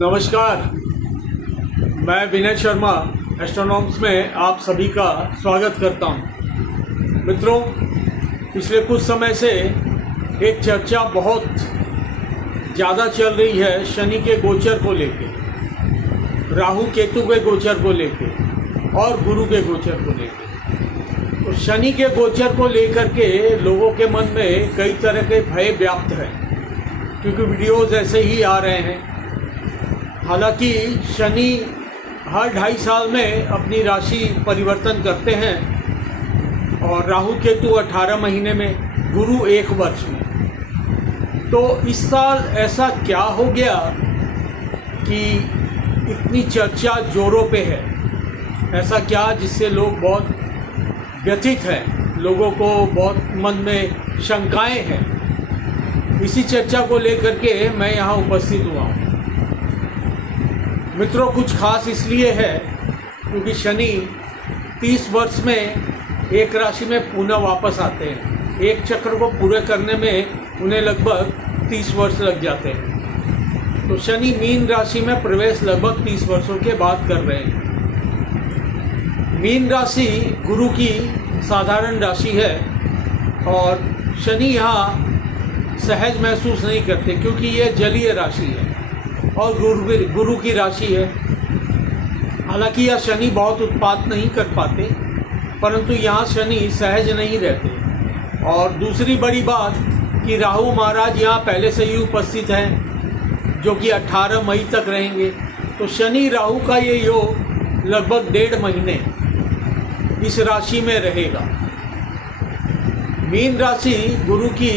नमस्कार, मैं विनय शर्मा एस्ट्रोनॉम्स में आप सभी का स्वागत करता हूं। मित्रों, पिछले कुछ समय से एक चर्चा बहुत ज़्यादा चल रही है शनि के गोचर को लेके, राहु केतु के गोचर को लेके और गुरु के गोचर को लेके। तो शनि के गोचर को लेकर के लोगों के मन में कई तरह के भय व्याप्त हैं, क्योंकि वीडियोज़ ऐसे ही आ रहे हैं। हालांकि शनि हर 2.5 साल में अपनी राशि परिवर्तन करते हैं और राहु केतु 18 महीने में, गुरु 1 वर्ष में। तो इस साल ऐसा क्या हो गया कि इतनी चर्चा जोरों पे है? ऐसा क्या जिससे लोग बहुत व्यथित हैं, लोगों को बहुत मन में शंकाएं हैं? इसी चर्चा को लेकर के मैं यहाँ उपस्थित हुआ हूँ। मित्रों, कुछ खास इसलिए है क्योंकि शनि 30 वर्ष में एक राशि में पुनः वापस आते हैं। एक चक्र को पूरे करने में उन्हें लगभग 30 वर्ष लग जाते हैं। तो शनि मीन राशि में प्रवेश लगभग 30 वर्षों के बाद कर रहे हैं। मीन राशि गुरु की साधारण राशि है और शनि यहाँ सहज महसूस नहीं करते, क्योंकि ये जलीय राशि है और गुरु की राशि है। हालांकि यह शनि बहुत उत्पात नहीं कर पाते, परंतु यहाँ शनि सहज नहीं रहते। और दूसरी बड़ी बात कि राहु महाराज यहाँ पहले से ही उपस्थित हैं, जो कि 18 मई तक रहेंगे। तो शनि राहु का ये योग लगभग 1.5 महीने इस राशि में रहेगा। मीन राशि गुरु की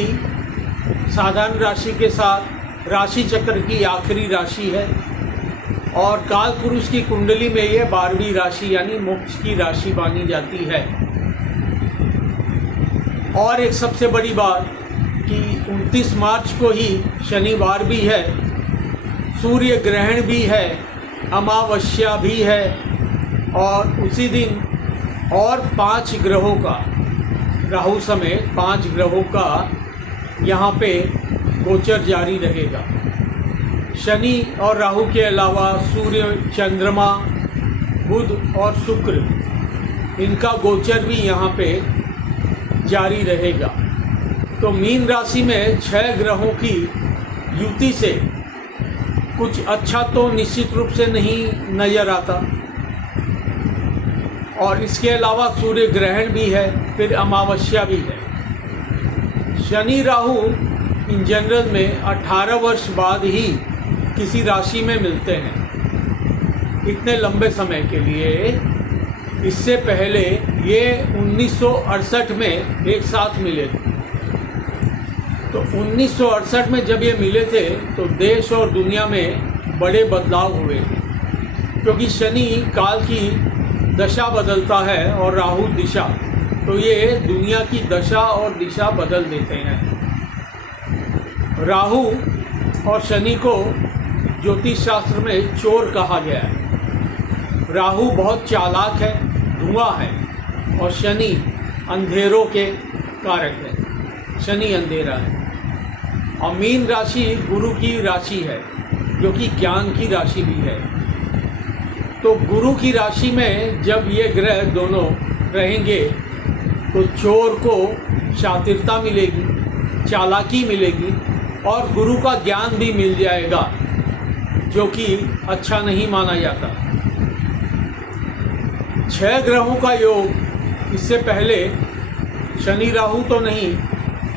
साधारण राशि के साथ राशि चक्र की आखिरी राशि है और काल पुरुष की कुंडली में ये 12वीं राशि यानी मोक्ष की राशि मानी जाती है। और एक सबसे बड़ी बात कि 29 मार्च को ही शनिवार भी है, सूर्य ग्रहण भी है, अमावस्या भी है और उसी दिन और 5 ग्रहों का, राहु समेत 5 ग्रहों का यहाँ पे गोचर जारी रहेगा। शनि और राहु के अलावा सूर्य, चंद्रमा, बुध और शुक्र, इनका गोचर भी यहाँ पे जारी रहेगा। तो मीन राशि में 6 ग्रहों की युति से कुछ अच्छा तो निश्चित रूप से नहीं नज़र आता। और इसके अलावा सूर्य ग्रहण भी है, फिर अमावस्या भी है। शनि राहु इन जनरल में 18 वर्ष बाद ही किसी राशि में मिलते हैं, इतने लंबे समय के लिए। इससे पहले ये 1968 में एक साथ मिले थे। तो 1968 में जब ये मिले थे तो देश और दुनिया में बड़े बदलाव हुए थे, क्योंकि शनि काल की दशा बदलता है और राहु दिशा। तो ये दुनिया की दशा और दिशा बदल देते हैं। राहु और शनि को ज्योतिष शास्त्र में चोर कहा गया है। राहु बहुत चालाक है, धुआं है, और शनि अंधेरों के कारक है। शनि अंधेरा है। और मीन राशि गुरु की राशि है, जो कि ज्ञान की राशि भी है। तो गुरु की राशि में जब ये ग्रह दोनों रहेंगे तो चोर को शातिरता मिलेगी, चालाकी मिलेगी और गुरु का ज्ञान भी मिल जाएगा, जो कि अच्छा नहीं माना जाता। 6 ग्रहों का योग, इससे पहले शनि राहु तो नहीं,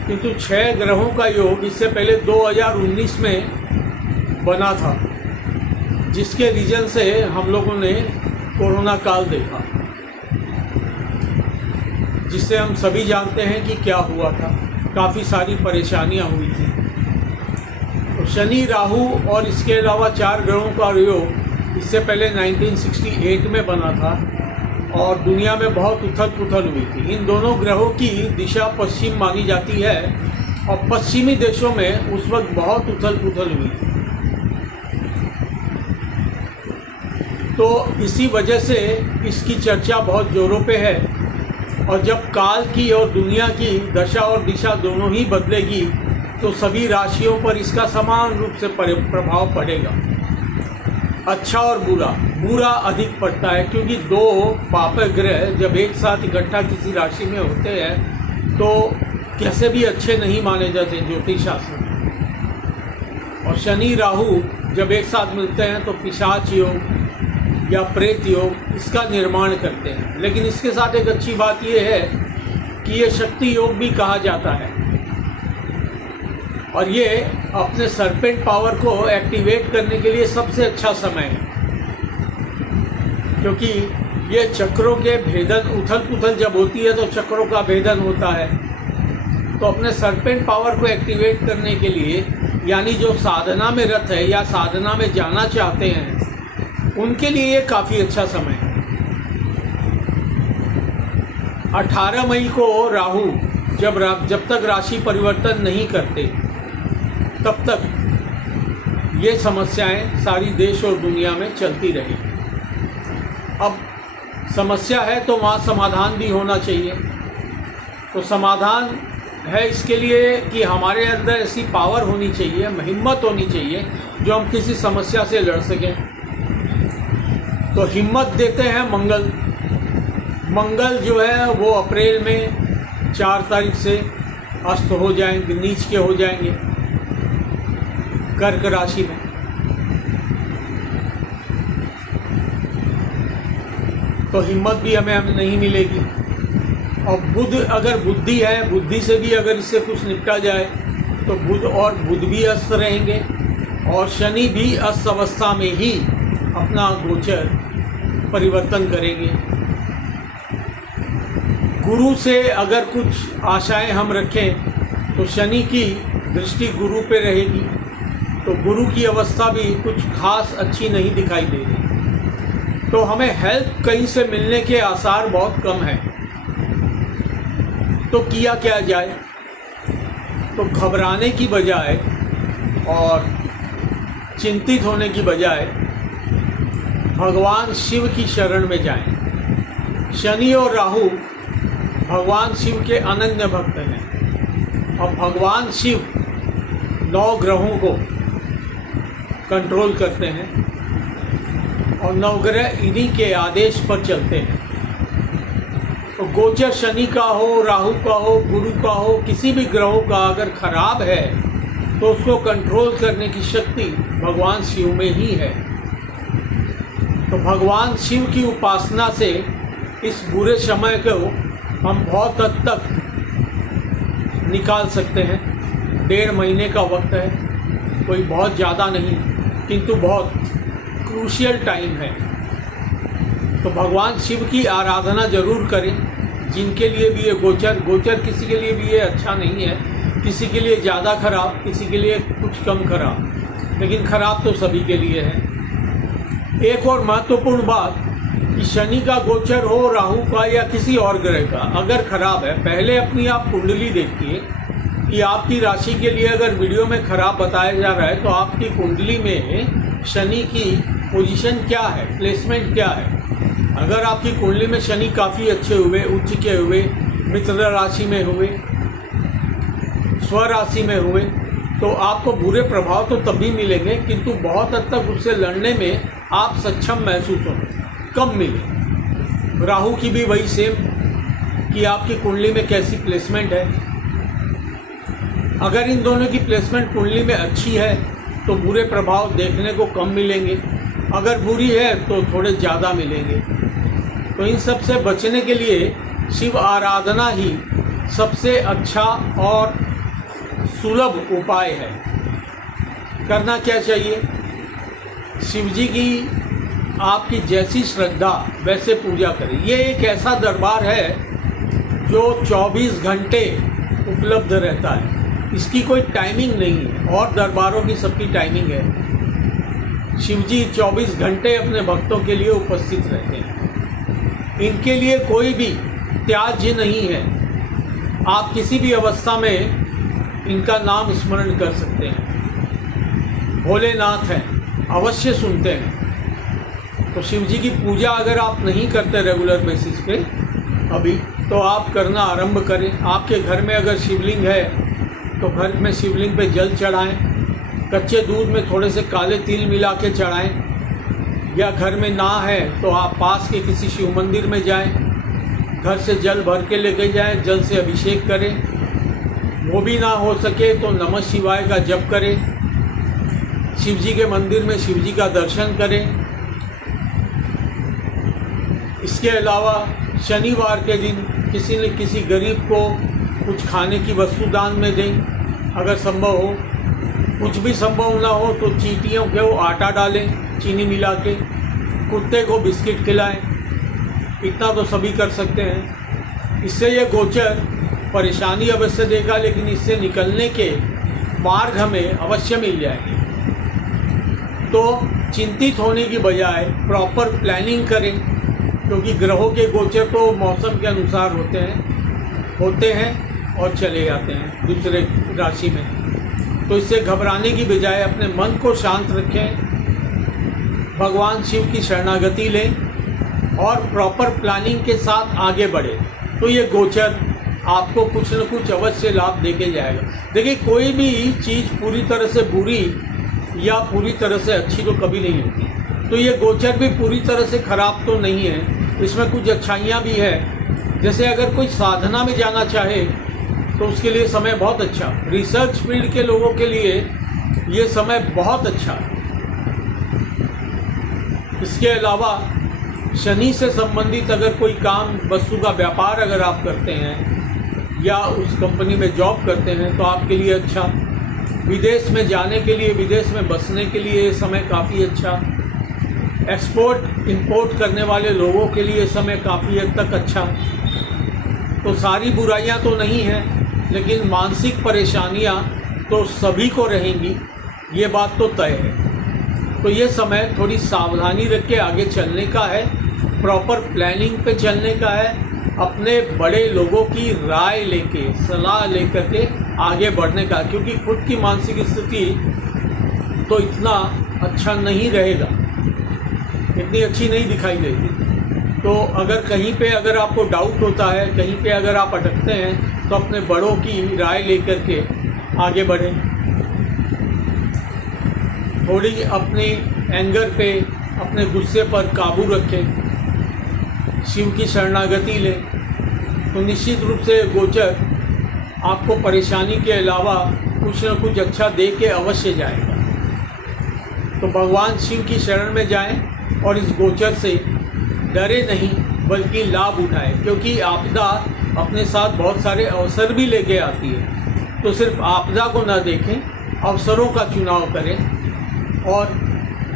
किंतु 6 ग्रहों का योग इससे पहले 2019 में बना था, जिसके रीजन से हम लोगों ने कोरोना काल देखा, जिससे हम सभी जानते हैं कि क्या हुआ था। काफ़ी सारी परेशानियां हुई थी। तो शनि राहु और इसके अलावा 4 ग्रहों का योग इससे पहले 1968 में बना था और दुनिया में बहुत उथल पुथल हुई थी। इन दोनों ग्रहों की दिशा पश्चिम मानी जाती है और पश्चिमी देशों में उस वक्त बहुत उथल पुथल हुई थी। तो इसी वजह से इसकी चर्चा बहुत जोरों पे है। और जब काल की और दुनिया की दशा और दिशा दोनों ही बदलेगी तो सभी राशियों पर इसका समान रूप से प्रभाव पड़ेगा। अच्छा और बुरा, बुरा अधिक पड़ता है, क्योंकि दो पाप ग्रह जब एक साथ इकट्ठा किसी राशि में होते हैं तो कैसे भी अच्छे नहीं माने जाते ज्योतिष शास्त्र में। और शनि राहु जब एक साथ मिलते हैं तो पिशाच योग या प्रेत योग इसका निर्माण करते हैं। लेकिन इसके साथ एक अच्छी बात यह है कि ये शक्ति योग भी कहा जाता है, और ये अपने सरपेंट पावर को एक्टिवेट करने के लिए सबसे अच्छा समय है, क्योंकि ये चक्रों के भेदन, उथल पुथल जब होती है तो चक्रों का भेदन होता है। तो अपने सरपेंट पावर को एक्टिवेट करने के लिए, यानी जो साधना में रत है या साधना में जाना चाहते हैं, उनके लिए ये काफ़ी अच्छा समय है। 18 मई को राहु जब तक राशि परिवर्तन नहीं करते तब तक ये समस्याएं सारी देश और दुनिया में चलती रही। अब समस्या है तो वहाँ समाधान भी होना चाहिए। तो समाधान है इसके लिए कि हमारे अंदर ऐसी पावर होनी चाहिए, हिम्मत होनी चाहिए जो हम किसी समस्या से लड़ सकें। तो हिम्मत देते हैं मंगल जो है वो अप्रैल में 4 तारीख से अस्त हो जाएंगे, नीच के हो जाएंगे कर्क राशि में। तो हिम्मत भी हमें नहीं मिलेगी। और बुध, अगर बुद्धि है, बुद्धि से भी अगर इससे कुछ निपटा जाए तो बुध भी अस्त रहेंगे, और शनि भी अस्त अवस्था में ही अपना गोचर परिवर्तन करेंगे। गुरु से अगर कुछ आशाएं हम रखें तो शनि की दृष्टि गुरु पे रहेगी, तो गुरु की अवस्था भी कुछ खास अच्छी नहीं दिखाई दे रही। तो हमें हेल्प कहीं से मिलने के आसार बहुत कम हैं। तो किया क्या जाए? तो घबराने की बजाय और चिंतित होने की बजाय भगवान शिव की शरण में जाएं। शनि और राहु भगवान शिव के अनन्य भक्त हैं, और भगवान शिव 9 ग्रहों को कंट्रोल करते हैं, और 9 ग्रह इन्हीं के आदेश पर चलते हैं। तो गोचर शनि का हो, राहु का हो, गुरु का हो, किसी भी ग्रहों का अगर खराब है तो उसको कंट्रोल करने की शक्ति भगवान शिव में ही है। तो भगवान शिव की उपासना से इस बुरे समय को हम बहुत हद तक निकाल सकते हैं। 1.5 महीने का वक्त है, कोई बहुत ज़्यादा नहीं, किंतु बहुत क्रूशियल टाइम है। तो भगवान शिव की आराधना जरूर करें। जिनके लिए भी ये गोचर किसी के लिए भी ये अच्छा नहीं है, किसी के लिए ज़्यादा खराब, किसी के लिए कुछ कम खराब, लेकिन खराब तो सभी के लिए है। एक और महत्वपूर्ण बात कि शनि का गोचर हो, राहु का या किसी और ग्रह का अगर खराब है, पहले अपनी आप कुंडली देखिए कि आपकी राशि के लिए अगर वीडियो में खराब बताया जा रहा है तो आपकी कुंडली में शनि की पोजीशन क्या है, प्लेसमेंट क्या है। अगर आपकी कुंडली में शनि काफ़ी अच्छे हुए, उच्च के हुए, मित्र राशि में हुए, स्वराशि में हुए, तो आपको बुरे प्रभाव तो तभी मिलेंगे, किंतु बहुत हद तक उससे लड़ने में आप सक्षम महसूस होंगे, कम मिले। राहु की भी वही सेम कि आपकी कुंडली में कैसी प्लेसमेंट है। अगर इन दोनों की प्लेसमेंट कुंडली में अच्छी है तो बुरे प्रभाव देखने को कम मिलेंगे, अगर बुरी है तो थोड़े ज़्यादा मिलेंगे। तो इन सब से बचने के लिए शिव आराधना ही सबसे अच्छा और सुलभ उपाय है। करना क्या चाहिए? शिव जी की आपकी जैसी श्रद्धा वैसे पूजा करें। ये एक ऐसा दरबार है जो 24 घंटे उपलब्ध रहता है, इसकी कोई टाइमिंग नहीं है, और दरबारों की सबकी टाइमिंग है। शिव जी 24 घंटे अपने भक्तों के लिए उपस्थित रहते हैं। इनके लिए कोई भी त्याज्य नहीं है। आप किसी भी अवस्था में इनका नाम स्मरण कर सकते हैं। भोलेनाथ हैं, अवश्य सुनते हैं। तो शिव जी की पूजा अगर आप नहीं करते रेगुलर बेसिस पे अभी, तो आप करना आरंभ करें। आपके घर में अगर शिवलिंग है तो घर में शिवलिंग पे जल चढ़ाएं, कच्चे दूध में थोड़े से काले तिल मिला के चढ़ाएं, या घर में ना है तो आप पास के किसी शिव मंदिर में जाएं, घर से जल भर के लेके जाएं, जल से अभिषेक करें। वो भी ना हो सके तो नमः शिवाय का जप करें, शिव जी के मंदिर में शिव जी का दर्शन करें। इसके अलावा शनिवार के दिन किसी न किसी गरीब को कुछ खाने की वस्तु दान में दें, अगर संभव हो। कुछ भी संभव ना हो तो चींटियों को आटा डालें चीनी मिला के, कुत्ते को बिस्किट खिलाएं। इतना तो सभी कर सकते हैं। इससे ये गोचर परेशानी अवश्य देगा, लेकिन इससे निकलने के मार्ग हमें अवश्य मिल जाएंगे। तो चिंतित होने की बजाय प्रॉपर प्लानिंग करें, क्योंकि ग्रहों के गोचर तो मौसम के अनुसार होते हैं और चले जाते हैं दूसरे राशि में। तो इससे घबराने की बजाय अपने मन को शांत रखें, भगवान शिव की शरणागति लें और प्रॉपर प्लानिंग के साथ आगे बढ़े। तो ये गोचर आपको कुछ न कुछ अवश्य लाभ देके जाएगा। देखिए, कोई भी चीज़ पूरी तरह से बुरी या पूरी तरह से अच्छी तो कभी नहीं होती। तो ये गोचर भी पूरी तरह से खराब तो नहीं है, इसमें कुछ अच्छाइयाँ भी है। जैसे अगर कोई साधना में जाना चाहे तो उसके लिए समय बहुत अच्छा, रिसर्च फील्ड के लोगों के लिए ये समय बहुत अच्छा है। इसके अलावा शनि से संबंधित अगर कोई काम, वस्तु का व्यापार अगर आप करते हैं या उस कंपनी में जॉब करते हैं तो आपके लिए अच्छा। विदेश में जाने के लिए, विदेश में बसने के लिए ये समय काफ़ी अच्छा। एक्सपोर्ट इंपोर्ट करने वाले लोगों के लिए समय काफ़ी हद तक अच्छा। तो सारी बुराइयां तो नहीं हैं, लेकिन मानसिक परेशानियां तो सभी को रहेंगी, ये बात तो तय है। तो ये समय थोड़ी सावधानी रख के आगे चलने का है, प्रॉपर प्लानिंग पे चलने का है, अपने बड़े लोगों की राय लेके, सलाह लेकर के आगे बढ़ने का, क्योंकि खुद की मानसिक स्थिति तो इतना अच्छा नहीं रहेगा, इतनी अच्छी नहीं दिखाई देती। तो अगर कहीं पे अगर आपको डाउट होता है, कहीं पे अगर आप अटकते हैं, तो अपने बड़ों की राय लेकर के आगे बढ़ें। थोड़ी अपनी एंगर पे, अपने गुस्से पर काबू रखें, शिव की शरणागति लें, तो निश्चित रूप से गोचर आपको परेशानी के अलावा कुछ न कुछ अच्छा दे के अवश्य जाएगा। तो भगवान शिव की शरण में जाएं और इस गोचर से डरे नहीं बल्कि लाभ उठाएं, क्योंकि आपदा अपने साथ बहुत सारे अवसर भी लेके आती है। तो सिर्फ आपदा को न देखें, अवसरों का चुनाव करें और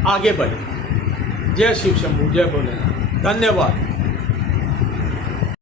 आगे बढ़ें। जय शिव शंभू, जय भोलेनाथ। धन्यवाद।